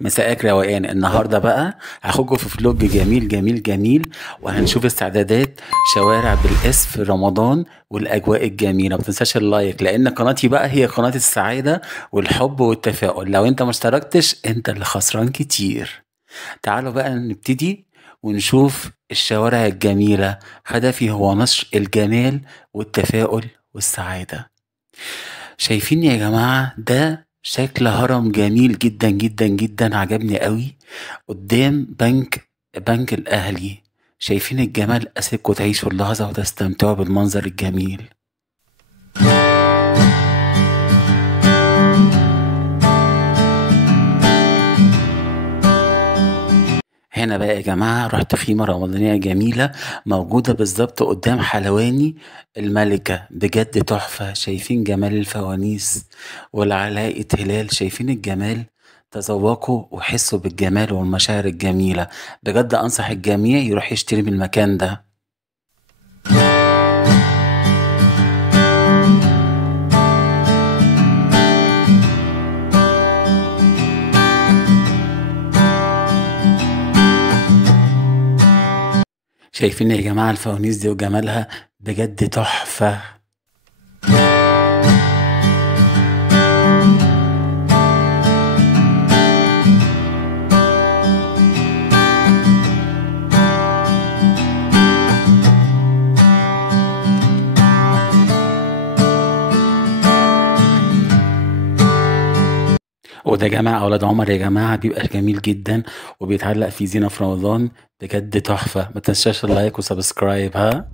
مساءك روقان. النهارده بقى هاخدكم في فلوج جميل جميل جميل، وهنشوف استعدادات شوارع بالقاس في رمضان والاجواء الجميله. ما تنساش اللايك، لان قناتي بقى هي قناه السعاده والحب والتفاؤل. لو انت ما اشتركتش انت اللي خسران كتير. تعالوا بقى نبتدي ونشوف الشوارع الجميله. هدفي هو نشر الجمال والتفاؤل والسعاده. شايفين يا جماعة؟ ده شكل هرم جميل جدا جدا جدا، عجبني قوي. قدام بنك الأهلي. شايفين الجمال؟ أسيبكم تعيشوا اللحظة وتستمتعوا بالمنظر الجميل. هنا بقى يا جماعة رحت خيمة رمضانية جميلة، موجودة بالظبط قدام حلواني الملكة. بجد تحفة. شايفين جمال الفوانيس والعلاقة هلال؟ شايفين الجمال؟ تذوقوا وحسوا بالجمال والمشاعر الجميلة. بجد أنصح الجميع يروح يشتري من المكان ده. شايفين يا جماعة الفوانيس دي وجمالها؟ بجد تحفة. وده جماعة أولاد عمر يا جماعة، بيبقى جميل جدا وبيتعلق في زينة في رمضان. بجد تحفة. ما تنساش اللايك وسبسكرايب. ها.